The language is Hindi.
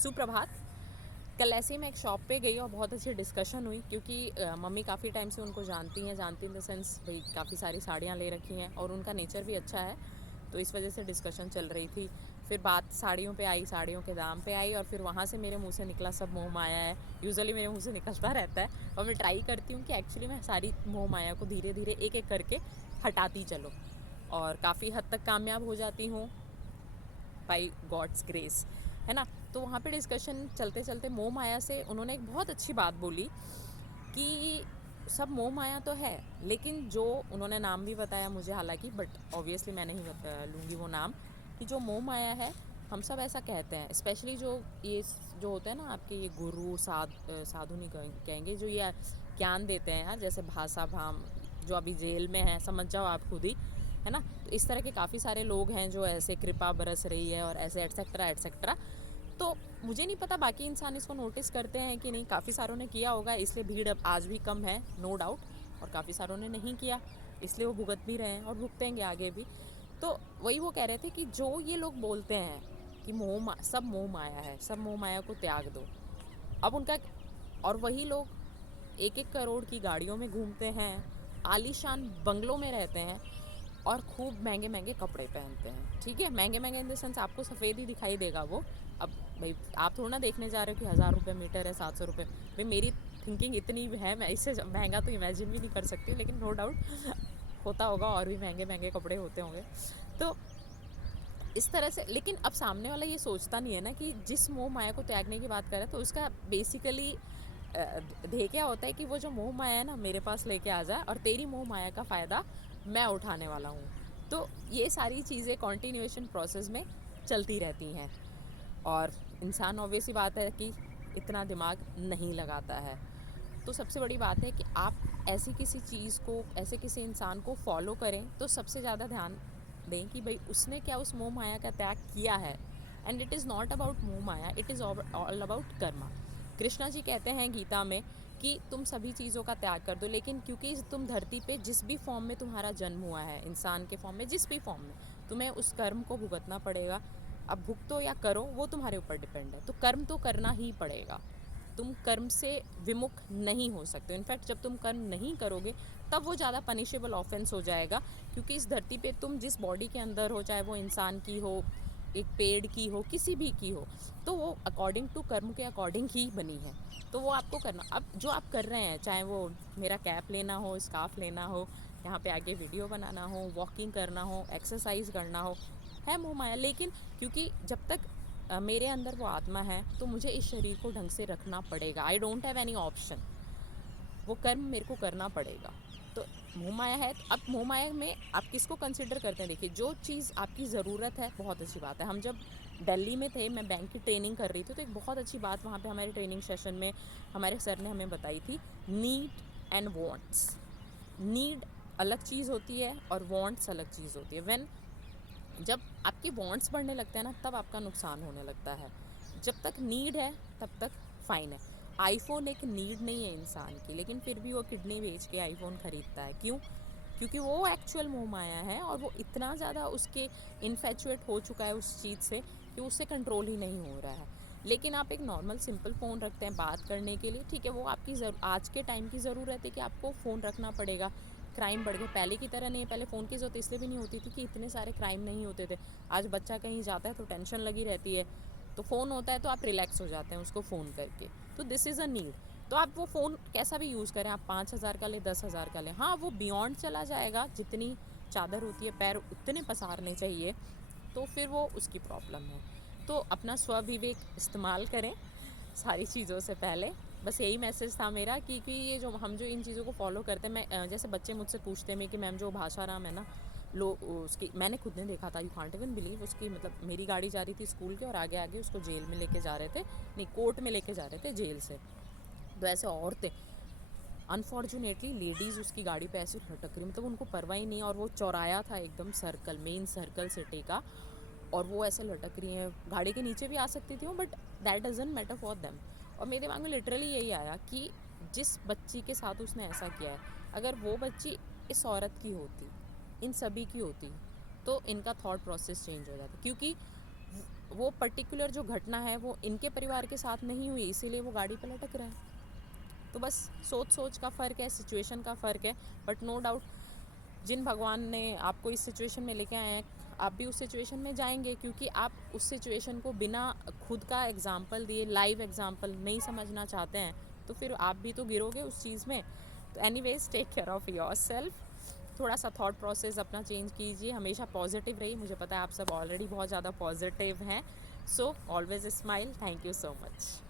सुप्रभात। कल ऐसे ही मैं एक शॉप पे गई और बहुत अच्छी डिस्कशन हुई क्योंकि मम्मी काफ़ी टाइम से उनको जानती इन द सेंस भाई काफ़ी सारी साड़ियाँ ले रखी हैं और उनका नेचर भी अच्छा है, तो इस वजह से डिस्कशन चल रही थी। फिर बात साड़ियों पे आई, साड़ियों के दाम पे आई और फिर वहाँ से मेरे मुंह से निकला सब मोह माया है। यूजुअली मेरे मुंह से निकलता रहता है और मैं ट्राई करती हूँ कि एक्चुअली मैं सारी मोह माया को धीरे धीरे एक एक करके हटाती चलो और काफ़ी हद तक कामयाब हो जाती हूँ बाई गॉड्स ग्रेस, है ना। तो वहाँ पे डिस्कशन चलते चलते मोह माया से उन्होंने एक बहुत अच्छी बात बोली कि सब मोह माया तो है, लेकिन जो उन्होंने नाम भी बताया मुझे, हालांकि बट ऑब्वियसली मैं नहीं लूँगी वो नाम, कि जो मोह माया है हम सब ऐसा कहते हैं, स्पेशली जो ये जो होते हैं ना आपके ये गुरु साधु नहीं कहेंगे, जो ये ज्ञान देते हैं यार, जैसे भाषा भाम जो अभी जेल में है, समझ जाओ आप खुद ही, है ना। तो इस तरह के काफ़ी सारे लोग हैं जो ऐसे कृपा बरस रही है और ऐसे एटसेट्रा एटसेट्रा। तो मुझे नहीं पता बाकी इंसान इसको नोटिस करते हैं कि नहीं, काफ़ी सारों ने किया होगा इसलिए भीड़ अब आज भी कम है, नो डाउट, और काफ़ी सारों ने नहीं किया इसलिए वो भुगत भी रहे हैं और भुगतेंगे आगे भी। तो वही वो कह रहे थे कि जो ये लोग बोलते हैं कि सब मोह माया है, सब मोह माया को त्याग दो, अब उनका, और वही लोग 1-1 करोड़ की गाड़ियों में घूमते हैं, आलीशान बंगलों में रहते हैं और खूब महंगे महंगे कपड़े पहनते हैं। ठीक है, महंगे महंगे इन द सेंस आपको सफ़ेद ही दिखाई देगा वो। अब भाई आप थोड़ा ना देखने जा रहे हो कि 1000 रुपये मीटर है, 700 रुपये। भाई मेरी थिंकिंग इतनी है, मैं इससे महंगा तो इमेजिन भी नहीं कर सकती, लेकिन नो डाउट होता होगा और भी महंगे महंगे कपड़े होते होंगे। तो इस तरह से, लेकिन अब सामने वाला ये सोचता नहीं है ना कि जिस मोह माया को त्यागने की बात कर रहा है तो उसका बेसिकली ध्येय क्या होता है कि वो जो मोह माया है ना मेरे पास लेके आ जाए और तेरी मोह माया का फ़ायदा मैं उठाने वाला हूँ। तो ये सारी चीज़ें कॉन्टिन्यूएशन प्रोसेस में चलती रहती हैं और इंसान ऑब्वियसली बात है कि इतना दिमाग नहीं लगाता है। तो सबसे बड़ी बात है कि आप ऐसी किसी चीज़ को, ऐसे किसी इंसान को फॉलो करें तो सबसे ज़्यादा ध्यान दें कि भाई उसने क्या उस मोह माया का त्याग किया है। And it is not about मोह माया, it is all about karma. Krishna ji कहते हैं गीता में कि तुम सभी चीज़ों का त्याग कर दो, लेकिन क्योंकि तुम धरती पे जिस भी फॉर्म में तुम्हारा जन्म हुआ है, इंसान के फॉर्म में, जिस भी फॉर्म में, तुम्हें उस कर्म को भुगतना पड़ेगा। अब भुगतो या करो वो तुम्हारे ऊपर डिपेंड है, तो कर्म तो करना ही पड़ेगा। तुम कर्म से विमुख नहीं हो सकते। इनफैक्ट जब तुम कर्म नहीं करोगे तब वो ज़्यादा पनिशेबल ऑफेंस हो जाएगा, क्योंकि इस धरती पे तुम जिस बॉडी के अंदर हो, चाहे वो इंसान की हो, एक पेड़ की हो, किसी भी की हो, तो वो अकॉर्डिंग टू कर्म के अकॉर्डिंग ही बनी है। तो वो आपको करना, अब जो आप कर रहे हैं, चाहे वो मेरा कैप लेना हो, स्कार्फ लेना हो, यहाँ पे आगे वीडियो बनाना हो, वॉकिंग करना हो, एक्सरसाइज करना हो, है मोह माया। लेकिन क्योंकि जब तक मेरे अंदर वो आत्मा है तो मुझे इस शरीर को ढंग से रखना पड़ेगा, I don't have any option, वो कर्म मेरे को करना पड़ेगा। तो मोह माया है, तो अब मोह माया में आप किसको कंसिडर करते हैं? देखिए, जो चीज़ आपकी ज़रूरत है, बहुत अच्छी बात है। हम जब दिल्ली में थे, मैं बैंक की ट्रेनिंग कर रही थी, तो एक बहुत अच्छी बात वहाँ पे हमारे ट्रेनिंग सेशन में हमारे सर ने हमें बताई थी, नीड एंड वांट्स। नीड अलग चीज़ होती है और वांट्स अलग चीज़ होती है। जब आपके वांट्स बढ़ने लगते हैं ना, तब आपका नुकसान होने लगता है। जब तक नीड है तब तक फ़ाइन है। आईफ़ोन एक नीड नहीं है इंसान की, लेकिन फिर भी वो किडनी बेच के आईफ़ोन ख़रीदता है। क्यों? क्योंकि वो एक्चुअल मोह माया है और वो इतना ज़्यादा उसके इन्फैचुएट हो चुका है उस चीज़ से कि उससे कंट्रोल ही नहीं हो रहा है। लेकिन आप एक नॉर्मल सिंपल फ़ोन रखते हैं बात करने के लिए, ठीक है, वो आपकी आज के टाइम की ज़रूरत है कि आपको फ़ोन रखना पड़ेगा। क्राइम बढ़ गए, पहले की तरह नहीं है। पहले फ़ोन की ज़रूरत इसलिए भी नहीं होती थी कि इतने सारे क्राइम नहीं होते थे। आज बच्चा कहीं जाता है तो टेंशन लगी रहती है, तो फ़ोन होता है तो आप रिलैक्स हो जाते हैं उसको फ़ोन करके। तो दिस इज़ अ नीड। तो आप वो फ़ोन कैसा भी यूज़ करें, आप 5,000 का लें, 10,000 का लें, हाँ वो बियॉन्ड चला जाएगा, जितनी चादर होती है पैर उतने पसारने चाहिए, तो फिर वो उसकी प्रॉब्लम है। तो अपना स्वविवेक इस्तेमाल करें सारी चीज़ों से पहले। बस यही मैसेज था मेरा कि ये जो हम जो इन चीज़ों को फॉलो करते हैं, मैं जैसे बच्चे मुझसे पूछते हैं कि मैम जो भाषाराम है ना, लो उसकी मैंने खुद ने देखा था, यू कांट इवन बिलीव, उसकी मतलब मेरी गाड़ी जा रही थी स्कूल के और आगे आगे उसको जेल में लेके जा रहे थे, नहीं कोर्ट में लेके जा रहे थे जेल से। तो ऐसे औरतें, अनफॉर्चुनेटली लेडीज़ उसकी गाड़ी पे ऐसे लटक रही, मतलब उनको परवाह ही नहीं, और वो चौराया था एकदम सर्कल, मेन सर्कल सिटी का, और वो ऐसे लटक रही हैं। गाड़ी के नीचे भी आ सकती थी वो, but that doesn't matter for them. और मेरे दिमाग में लिटरली यही आया कि जिस बच्ची के साथ उसने ऐसा किया है, अगर वो बच्ची इस औरत की होती, इन सभी की होती, तो इनका थॉट प्रोसेस चेंज हो जाता, क्योंकि वो पर्टिकुलर जो घटना है वो इनके परिवार के साथ नहीं हुई, इसीलिए वो गाड़ी पे लटक रहा है। तो बस सोच का फ़र्क है, सिचुएशन का फ़र्क है। बट नो डाउट जिन भगवान ने आपको इस सिचुएशन में लेके आए हैं, आप भी उस सिचुएशन में जाएंगे, क्योंकि आप उस सिचुएशन को बिना खुद का एग्जाम्पल दिए, लाइव एग्जाम्पल नहीं समझना चाहते हैं, तो फिर आप भी तो गिरोगे उस चीज़ में। तो anyways, take care of yourself. थोड़ा सा थॉट प्रोसेस अपना चेंज कीजिए, हमेशा पॉजिटिव रहिए। मुझे पता है आप सब ऑलरेडी बहुत ज़्यादा पॉजिटिव हैं। So always smile. Thank you so much.